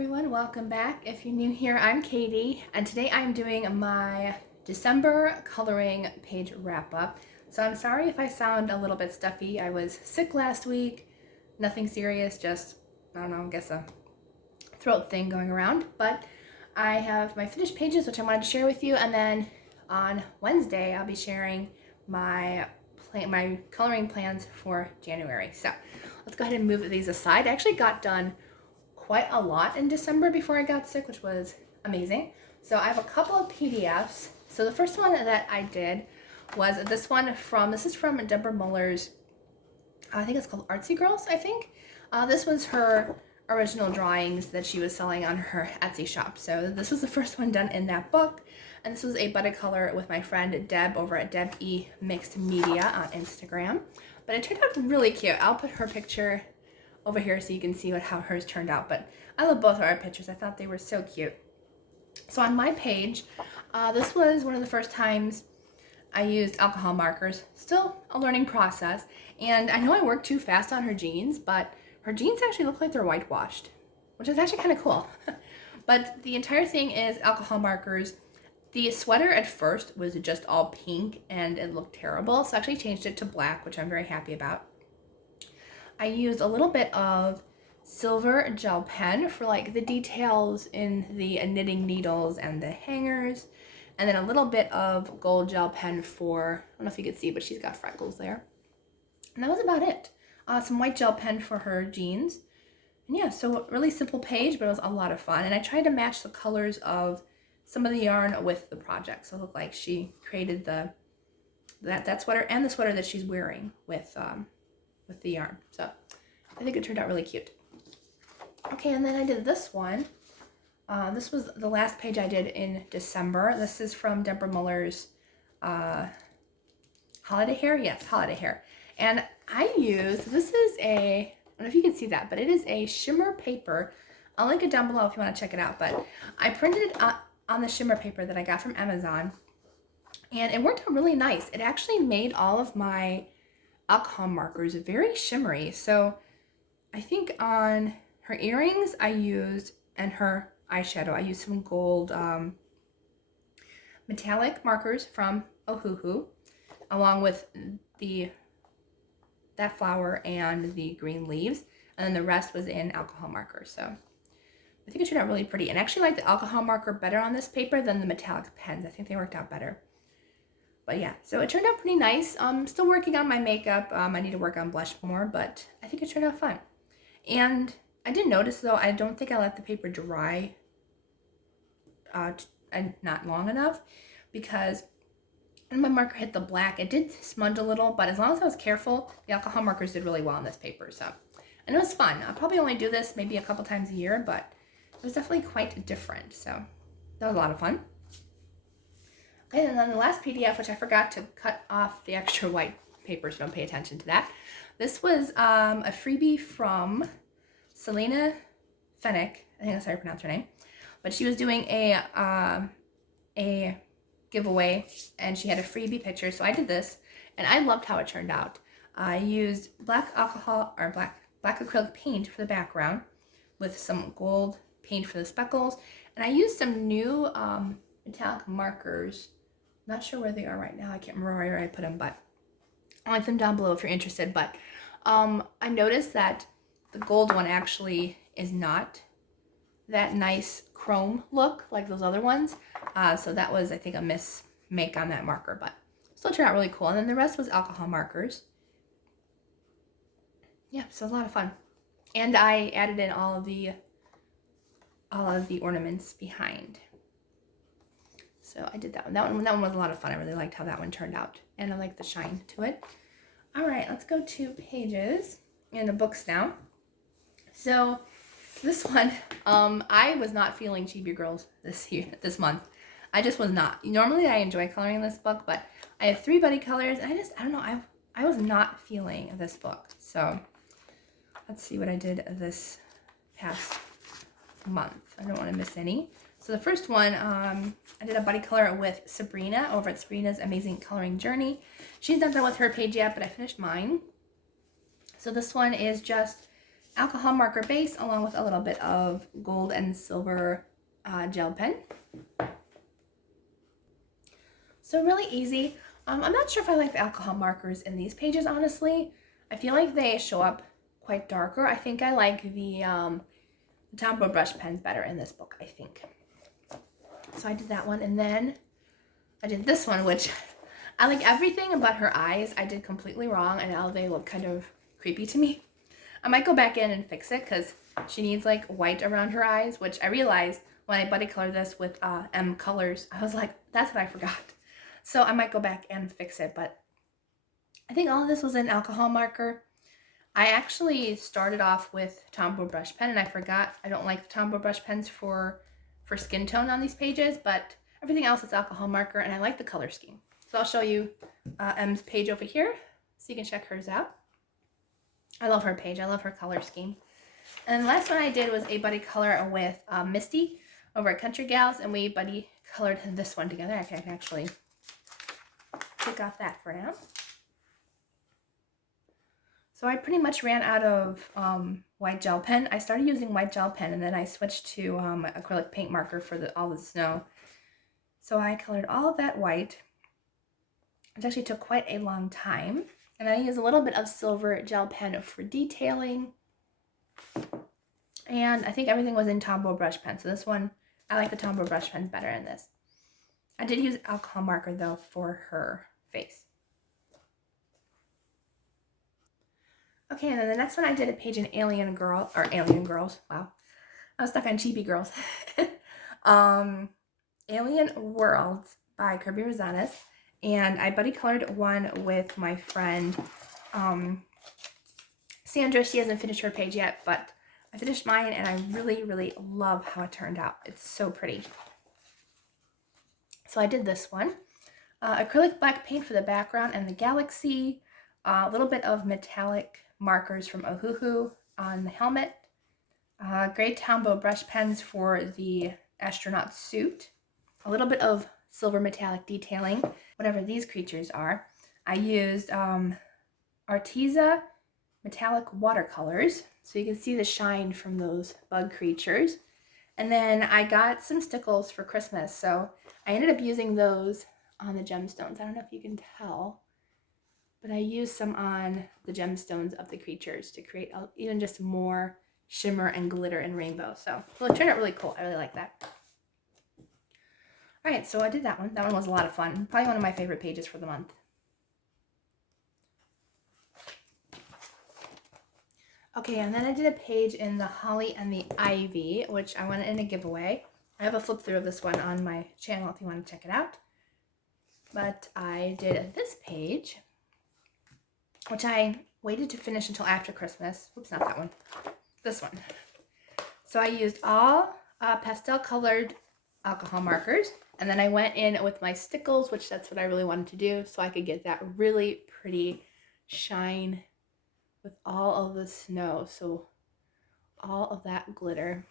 everyone, welcome back. If you're new here, I'm Katie, and today I'm doing my December coloring page wrap-up. So I'm sorry if I sound a little bit stuffy. I was sick last week, nothing serious, just, I don't know, I guess a throat thing going around. But I have my finished pages, which I wanted to share with you, and then on Wednesday, I'll be sharing my coloring plans for January. So let's go ahead and move these aside. I actually got done quite a lot in December before I got sick, which was amazing. So I have a couple of PDFs. So the first one that I did was this is from Deborah Muller's, I think it's called Artsy Girls, I think. This was her original drawings that she was selling on her Etsy shop. So this was the first one done in that book. And this was a color with my friend Deb over at Deb E Mixed Media on Instagram. But it turned out really cute. I'll put her picture over here so you can see how hers turned out. But I love both of our pictures. I thought they were so cute. So on my page, this was one of the first times I used alcohol markers. Still a learning process. And I know I worked too fast on her jeans, but her jeans actually look like they're whitewashed, which is actually kind of cool. But the entire thing is alcohol markers. The sweater at first was just all pink and it looked terrible, so I actually changed it to black, which I'm very happy about. I used a little bit of silver gel pen for like the details in the knitting needles and the hangers, and then a little bit of gold gel pen for, I don't know if you can see, but she's got freckles there. And that was about it. Some white gel pen for her jeans. And yeah, so really simple page, but it was a lot of fun. And I tried to match the colors of some of the yarn with the project. So it looked like she created that sweater and the sweater that she's wearing with the yarn. So I think it turned out really cute. Okay, and then I did this one. This was the last page I did in December. This is from Deborah Muller's Holiday Hair. Yes, Holiday Hair. And I used, this is I don't know if you can see that, but it is a shimmer paper. I'll link it down below if you want to check it out. But I printed it on the shimmer paper that I got from Amazon. And it worked out really nice. It actually made all of my alcohol markers very shimmery. So I think on her earrings and her eyeshadow, I used some gold metallic markers from Ohuhu, along with that flower and the green leaves, and then the rest was in alcohol marker. So I think it turned out really pretty, and I actually like the alcohol marker better on this paper than the metallic pens. I think they worked out better. But yeah, so it turned out pretty nice. I'm still working on my makeup. I need to work on blush more, but I think it turned out fun. And I did notice, though, I don't think I let the paper dry and not long enough, because when my marker hit the black, it did smudge a little, but as long as I was careful, the alcohol markers did really well on this paper. So, and it was fun. I'll probably only do this maybe a couple times a year, but it was definitely quite different. So that was a lot of fun. Okay, and then the last PDF, which I forgot to cut off the extra white paper, so don't pay attention to that. This was a freebie from Selena Fennick. I think that's how you pronounce her name. But she was doing a giveaway, and she had a freebie picture. So I did this, and I loved how it turned out. I used black acrylic paint for the background with some gold paint for the speckles, and I used some new metallic markers. Not sure where they are right now. I can't remember where I put them, but I'll link them down below if you're interested. But I noticed that the gold one actually is not that nice chrome look like those other ones. So that was, I think, a make on that marker, but still turned out really cool. And then the rest was alcohol markers. Yeah, so it was a lot of fun. And I added in all of the ornaments behind. So I did that one. That one was a lot of fun. I really liked how that one turned out, and I like the shine to it. All right, let's go to pages in the books now. So this one, I was not feeling Chibi Girls this month. I just was not. Normally I enjoy coloring this book, but I have 3 buddy colors, and I don't know, I was not feeling this book. So let's see what I did this past month. I don't want to miss any. So the first one, I did a buddy color with Sabrina over at Sabrina's Amazing Coloring Journey. She's not done with her page yet, but I finished mine. So this one is just alcohol marker base along with a little bit of gold and silver gel pen. So really easy. I'm not sure if I like the alcohol markers in these pages, honestly. I feel like they show up quite darker. I think I like the Tombow brush pens better in this book, I think. So I did that one, and then I did this one, which I like everything but her eyes. I did completely wrong, and now they look kind of creepy to me. I might go back in and fix it because she needs like white around her eyes, which I realized when I buddy colored this with M Colors. I was like, that's what I forgot. So I might go back and fix it, but I think all of this was an alcohol marker. I actually started off with Tombow brush pen, and I forgot I don't like the Tombow brush pens for skin tone on these pages, but everything else is alcohol marker, and I like the color scheme. So I'll show you M's page over here so you can check hers out. I love her page. I love her color scheme. And the last one I did was a buddy color with Misty over at Country Gals, and we buddy colored this one together. I can actually take off that for now. So I pretty much ran out of white gel pen. I started using white gel pen, and then I switched to acrylic paint marker for all the snow. So I colored all of that white. It actually took quite a long time. And I used a little bit of silver gel pen for detailing. And I think everything was in Tombow brush pen. So this one, I like the Tombow brush pen better in this. I did use alcohol marker though for her face. Okay, and then the next one I did a page in Alien Girls. Wow. I was stuck on Chibi Girls. Alien Worlds by Kirby Rosanes. And I buddy colored one with my friend Sandra. She hasn't finished her page yet, but I finished mine, and I really, really love how it turned out. It's so pretty. So I did this one. Acrylic black paint for the background and the galaxy. A little bit of metallic markers from Ohuhu on the helmet. Gray Tombow brush pens for the astronaut suit. A little bit of silver metallic detailing, whatever these creatures are. I used Arteza metallic watercolors, so you can see the shine from those bug creatures. And then I got some stickles for Christmas, so I ended up using those on the gemstones. I don't know if you can tell, but I used some on the gemstones of the creatures to create even just more shimmer and glitter and rainbow. So it turned out really cool. I really like that. All right, so I did that one. That one was a lot of fun. Probably one of my favorite pages for the month. Okay, and then I did a page in the Holly and the Ivy, which I went in a giveaway. I have a flip through of this one on my channel if you want to check it out. But I did this page, which I waited to finish until after Christmas. Oops, not that one. This one. So I used all pastel colored alcohol markers, and then I went in with my stickles, which that's what I really wanted to do, so I could get that really pretty shine with all of the snow. So all of that glitter.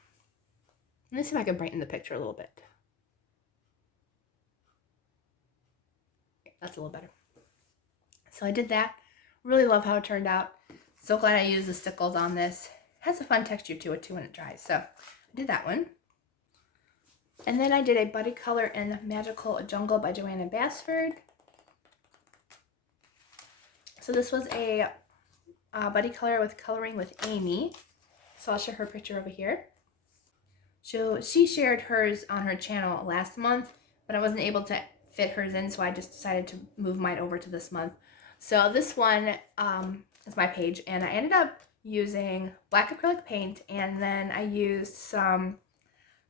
Let me see if I can brighten the picture a little bit. That's a little better. So I did that. Really love how it turned out. So glad I used the stickles on this. It has a fun texture to it too when it dries. So I did that one. And then I did a buddy color in Magical Jungle by Joanna Basford. So this was a buddy color with Coloring with Amy. So I'll show her picture over here. So she shared hers on her channel last month, but I wasn't able to fit hers in, so I just decided to move mine over to this month. So this one is my page, and I ended up using black acrylic paint, and then I used some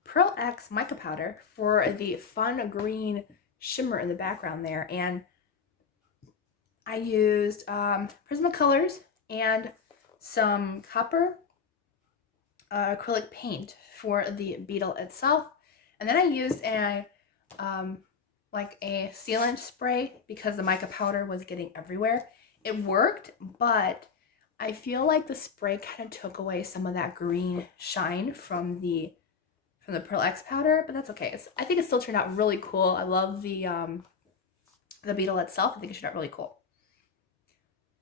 Pearl X mica powder for the fun green shimmer in the background there, and I used Prismacolors and some copper acrylic paint for the beetle itself, and then I used a like a sealant spray because the mica powder was getting everywhere. It worked, but I feel like the spray kind of took away some of that green shine from the Pearl X powder, but that's okay. I think it still turned out really cool. I love the beetle itself. I think it turned out really cool.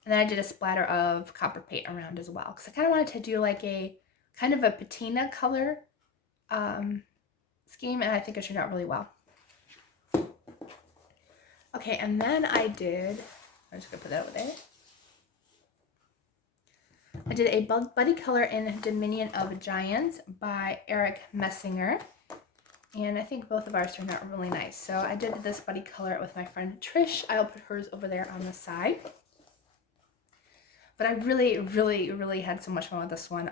And then I did a splatter of copper paint around as well, because I kind of wanted to do like a kind of a patina color scheme, and I think it turned out really well. Okay, and then I'm just gonna put that over there. I did a buddy color in Dominion of Giants by Eric Messinger. And I think both of ours turned out really nice. So I did this buddy color with my friend Trish. I'll put hers over there on the side. But I really, really, really had so much fun with this one.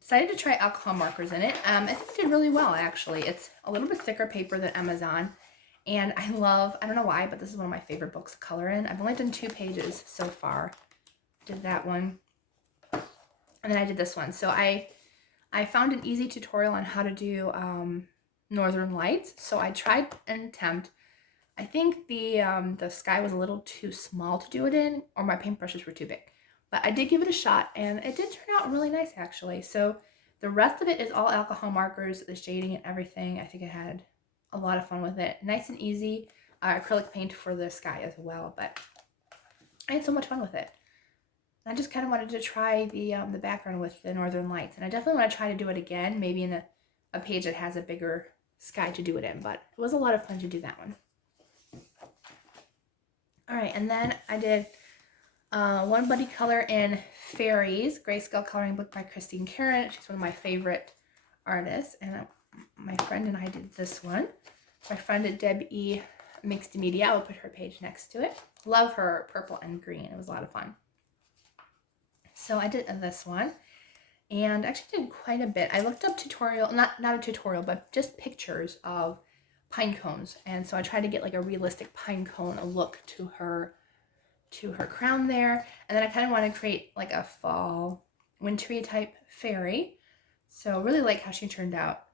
Decided to try alcohol markers in it. I think it did really well, actually. It's a little bit thicker paper than Amazon. And I don't know why, but this is one of my favorite books to color in. I've only done 2 pages so far. Did that one. And then I did this one. So I found an easy tutorial on how to do Northern Lights. So I tried an attempt. I think the sky was a little too small to do it in, or my paintbrushes were too big. But I did give it a shot, and it did turn out really nice, actually. So the rest of it is all alcohol markers, the shading and everything. I think I had a lot of fun with it. Nice and easy. Acrylic paint for the sky as well, but I had so much fun with it. I just kind of wanted to try the background with the Northern Lights, and I definitely want to try to do it again, maybe in a page that has a bigger sky to do it in, but it was a lot of fun to do that one. All right, and then I did one buddy color in Fairies, Grayscale Coloring Book by Christine Karen. She's one of my favorite artists, and my friend and I did this one. My friend at Deb E. Mixed Media, I will put her page next to it. Love her purple and green. It was a lot of fun. So I did this one, and actually did quite a bit. I looked up tutorial, not a tutorial, but just pictures of pine cones, and so I tried to get like a realistic pine cone look to her crown there. And then I kind of want to create like a fall wintry type fairy. So really like how she turned out.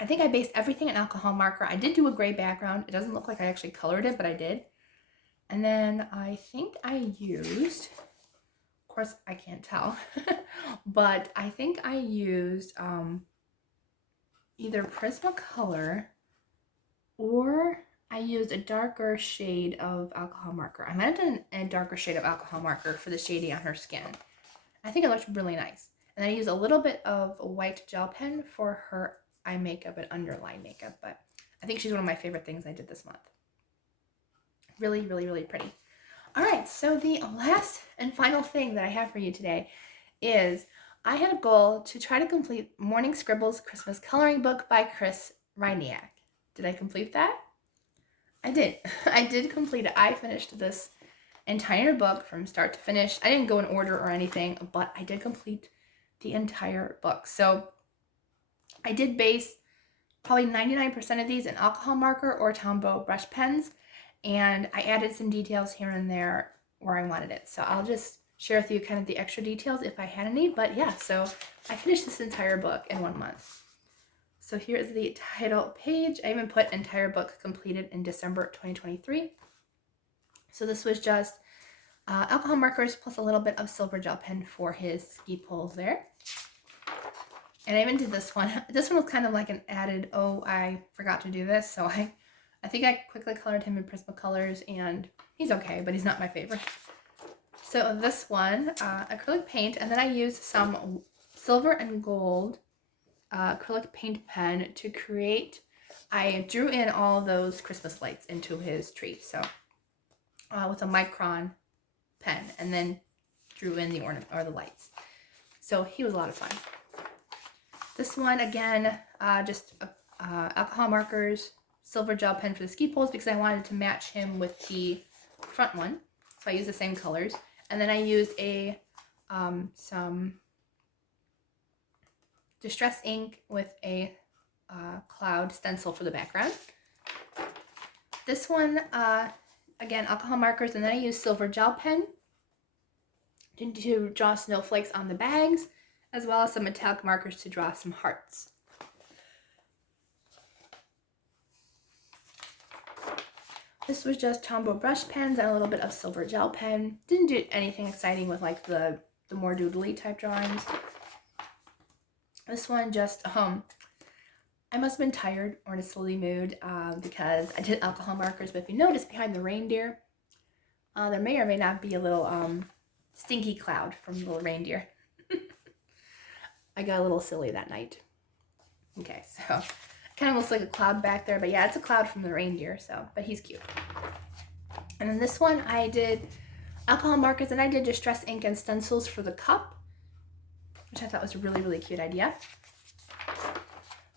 I think I based everything in alcohol marker. I did do a gray background. It doesn't look like I actually colored it, but I did. And then I think I used, of course I can't tell, but I think I used either Prismacolor or I used a darker shade of alcohol marker. I might have done a darker shade of alcohol marker for the shading on her skin. I think it looks really nice. And I used a little bit of a white gel pen for her eye makeup and underline makeup, but I think she's one of my favorite things I did this month. Really, really, really pretty. All right, so the last and final thing that I have for you today is I had a goal to try to complete Morning Scribbles Christmas Coloring Book by Chris Reiniak. Did I complete that? I did. I did complete it. I finished this entire book from start to finish. I didn't go in order or anything, but I did complete the entire book. So I did base probably 99% of these in alcohol marker or Tombow brush pens, and I added some details here and there where I wanted it. So I'll just share with you kind of the extra details if I had any, but yeah, so I finished this entire book in 1 month. So here's the title page. I even put entire book completed in December 2023. So this was just alcohol markers plus a little bit of silver gel pen for his ski poles there. And I even did this one. This one was kind of like an added, oh, I forgot to do this. So I think I quickly colored him in Prismacolors, and he's okay, but he's not my favorite. So this one, acrylic paint, and then I used some silver and gold acrylic paint pen to create, I drew in all those Christmas lights into his tree. So with a micron pen, and then drew in the ornament or the lights. So he was a lot of fun. This one, again, just alcohol markers, silver gel pen for the ski poles because I wanted to match him with the front one. So I used the same colors. And then I used some distress ink with a cloud stencil for the background. This one, again, alcohol markers, and then I used silver gel pen to draw snowflakes on the bags, as well as some metallic markers to draw some hearts. This was just Tombow brush pens and a little bit of silver gel pen. Didn't do anything exciting with like the more doodly type drawings. This one just, I must have been tired or in a silly mood because I did alcohol markers, but if you notice behind the reindeer, There may or may not be a little stinky cloud from the little reindeer. I got a little silly that night. Okay, so kind of looks like a cloud back there, but yeah, it's a cloud from the reindeer, so, but he's cute. And then this one I did alcohol markers, and I did distress ink and stencils for the cup, which I thought was a really, really cute idea.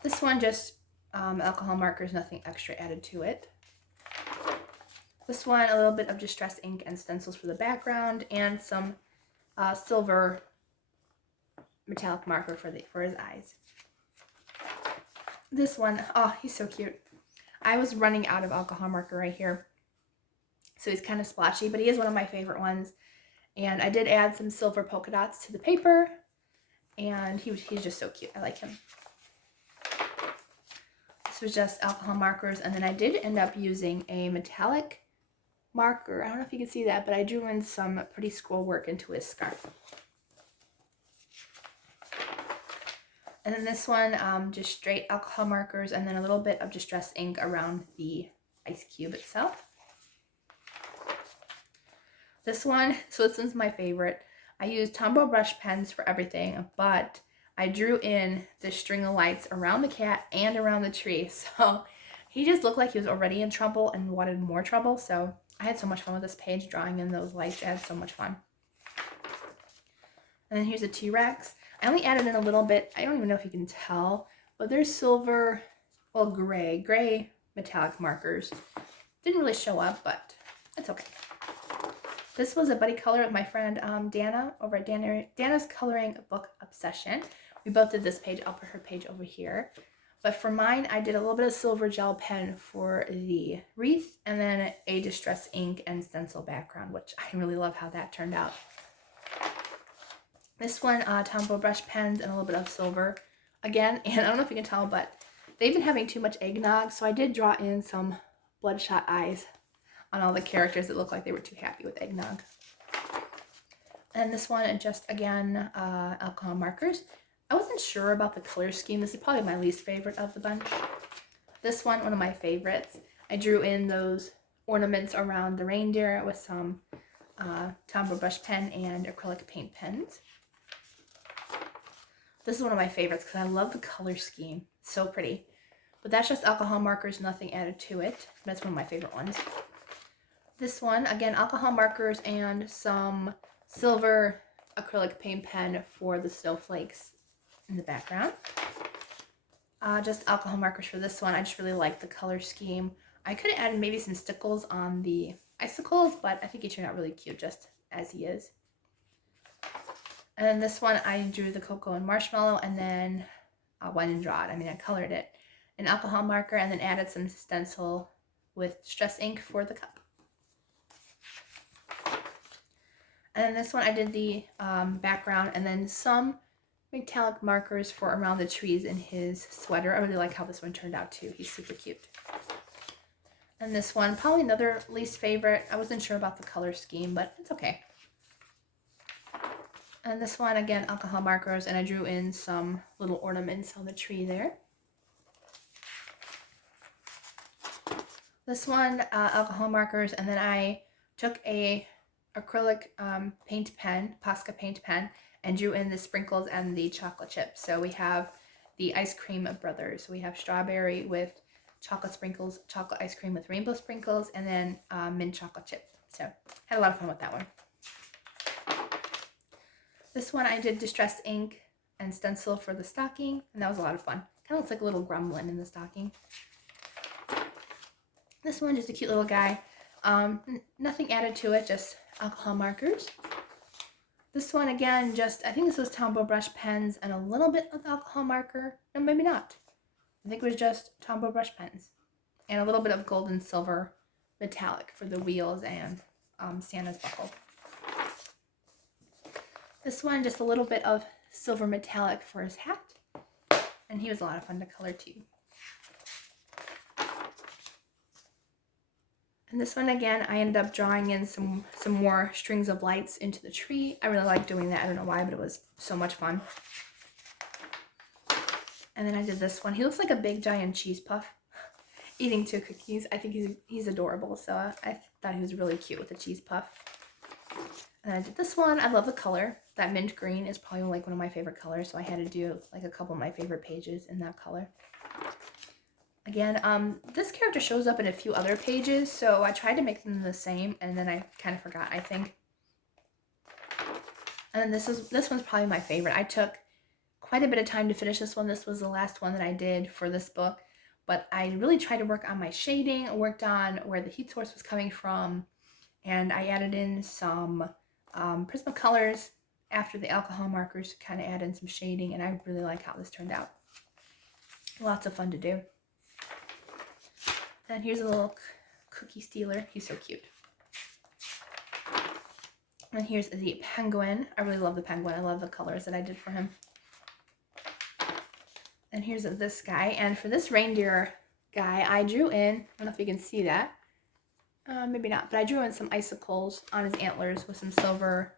This one just alcohol markers, nothing extra added to it. This one, a little bit of distress ink and stencils for the background, and some silver metallic marker for his eyes. This one, oh, he's so cute. I was running out of alcohol marker right here, so he's kind of splotchy, but he is one of my favorite ones. And I did add some silver polka dots to the paper, and he's just so cute. I like him. This was just alcohol markers, and then I did end up using a metallic marker. I don't know if you can see that, but I drew in some pretty scroll work into his scarf. And then this one, just straight alcohol markers, and then a little bit of distress ink around the ice cube itself. This one, so this one's my favorite. I used Tombow brush pens for everything, but I drew in the string of lights around the cat and around the tree. So he just looked like he was already in trouble and wanted more trouble. So I had so much fun with this page, drawing in those lights. I had so much fun. And then here's a T-Rex. I only added in a little bit. I don't even know if you can tell, but there's silver, well, gray metallic markers. Didn't really show up, but it's okay. This was a buddy color with my friend Dana over at Dana's Coloring Book Obsession. We both did this page. I'll put her page over here. But for mine, I did a little bit of silver gel pen for the wreath, and then a distress ink and stencil background, which I really love how that turned out. This one, Tombow brush pens and a little bit of silver again. And I don't know if you can tell, but they've been having too much eggnog, so I did draw in some bloodshot eyes on all the characters that looked like they were too happy with eggnog. And this one, just again, alcohol markers. I wasn't sure about the color scheme. This is probably my least favorite of the bunch. This one of my favorites. I drew in those ornaments around the reindeer with some Tombow brush pen and acrylic paint pens. This is one of my favorites because I love the color scheme. It's so pretty. But that's just alcohol markers, nothing added to it. That's one of my favorite ones. This one, again, alcohol markers and some silver acrylic paint pen for the snowflakes in the background. Just alcohol markers for this one. I just really like the color scheme. I could have added maybe some stickles on the icicles, but I think he turned out really cute just as he is. And then this one, I drew the cocoa and marshmallow, and then went and draw it. I mean, I colored it in alcohol marker and then added some stencil with distress ink for the cup. And then this one, I did the background and then some metallic markers for around the trees in his sweater. I really like how this one turned out too. He's super cute. And this one, probably another least favorite. I wasn't sure about the color scheme, but it's okay. And this one, again, alcohol markers, and I drew in some little ornaments on the tree there. This one, alcohol markers, and then I took a acrylic paint pen, Posca paint pen, and drew in the sprinkles and the chocolate chips. So we have the ice cream brothers. We have strawberry with chocolate sprinkles, chocolate ice cream with rainbow sprinkles, and then mint chocolate chip. So had a lot of fun with that one. This one I did distress ink and stencil for the stocking, and that was a lot of fun. Kind of looks like a little gremlin in the stocking. This one, just a cute little guy. Nothing added to it, just alcohol markers. This one, again, just, I think this was Tombow brush pens and a little bit of alcohol marker. No, maybe not. I think it was just Tombow brush pens. And a little bit of gold and silver metallic for the wheels and Santa's buckle. This one, just a little bit of silver metallic for his hat. And he was a lot of fun to color too. And this one, again, I ended up drawing in some more strings of lights into the tree. I really like doing that. I don't know why, but it was so much fun. And then I did this one. He looks like a big giant cheese puff eating 2 cookies. I think he's adorable. So I Thought he was really cute with the cheese puff. And I did this one. I love the color. That mint green is probably like one of my favorite colors, so I had to do like a couple of my favorite pages in that color. Again, this character shows up in a few other pages, so I tried to make them the same, and then I kind of forgot, I think. And this one's probably my favorite. I took quite a bit of time to finish this one. This was the last one that I did for this book, but I really tried to work on my shading, worked on where the heat source was coming from, and I added in some Prismacolors after the alcohol markers to kind of add in some shading, and I really like how this turned out. Lots of fun to do. And here's a little cookie stealer. He's so cute. And here's the penguin. I really love the penguin. I love the colors that I did for him. And here's this guy. And for this reindeer guy, I drew in, I don't know if you can see that. Maybe not, but I drew in some icicles on his antlers with some silver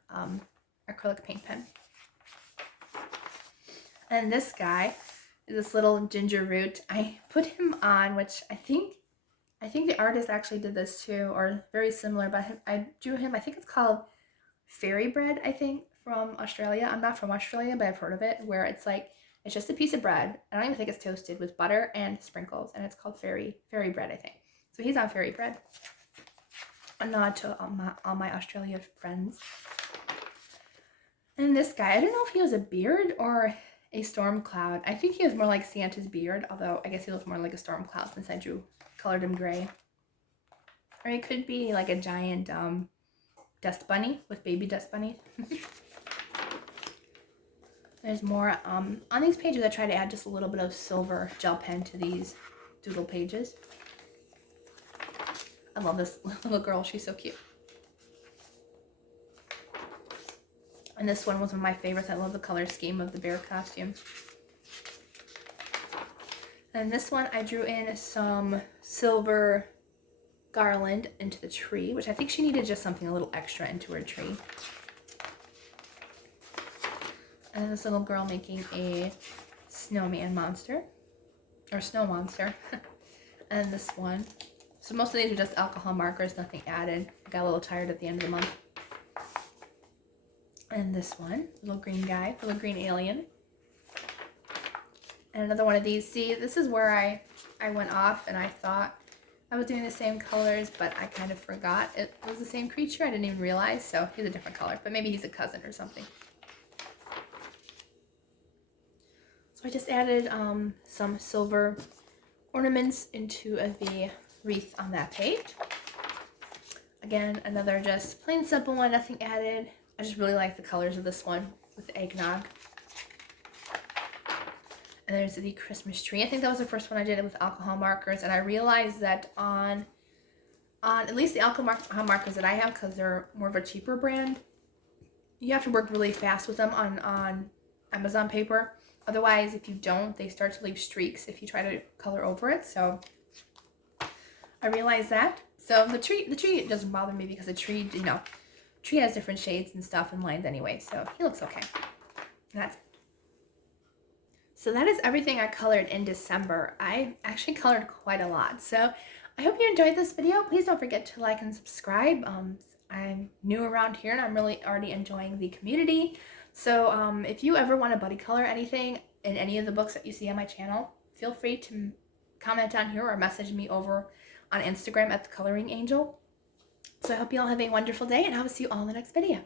acrylic paint pen. And this guy is this little ginger root. I put him on, which I think the artist actually did this too, or very similar, but I drew him, I think it's called fairy bread, I think, from Australia. I'm not from Australia, but I've heard of it, where it's like, it's just a piece of bread. I don't even think it's toasted, with butter and sprinkles, and it's called fairy bread, I think. So he's on fairy bread. A nod to all my Australia friends. And this guy, I don't know if he was a beard or a storm cloud. I think he was more like Santa's beard, although I guess he looks more like a storm cloud since I colored him gray. Or he could be like a giant dust bunny with baby dust bunnies. There's more. On these pages, I try to add just a little bit of silver gel pen to these doodle pages. I love this little girl. She's so cute. And this one was one of my favorites. I love the color scheme of the bear costume. And this one, I drew in some silver garland into the tree, which I think she needed just something a little extra into her tree. And this little girl making a snowman monster, or snow monster. And this one. So most of these are just alcohol markers, nothing added. I got a little tired at the end of the month. And this one, little green guy, little green alien. And another one of these. See, this is where I went off and I thought I was doing the same colors, but I kind of forgot it was the same creature. I didn't even realize, so he's a different color, but maybe he's a cousin or something. So I just added some silver ornaments into the wreath on that page. Again, another just plain simple one, nothing added. I just really like the colors of this one with the eggnog. And there's the Christmas tree. I think that was the first one I did with alcohol markers, and I realized that on at least the alcohol markers that I have, because they're more of a cheaper brand, you have to work really fast with them on Amazon paper. Otherwise, if you don't, they start to leave streaks if you try to color over it. So I realized that. So the tree doesn't bother me because the tree, tree has different shades and stuff and lines anyway, so he looks okay. And that's it. So that is everything I colored in December. I actually colored quite a lot. So I hope you enjoyed this video. Please don't forget to like and subscribe. I'm new around here and I'm really already enjoying the community. So if you ever want to buddy color anything in any of the books that you see on my channel, feel free to comment down here or message me over on Instagram at thecoloringangel. So I hope you all have a wonderful day, and I will see you all in the next video.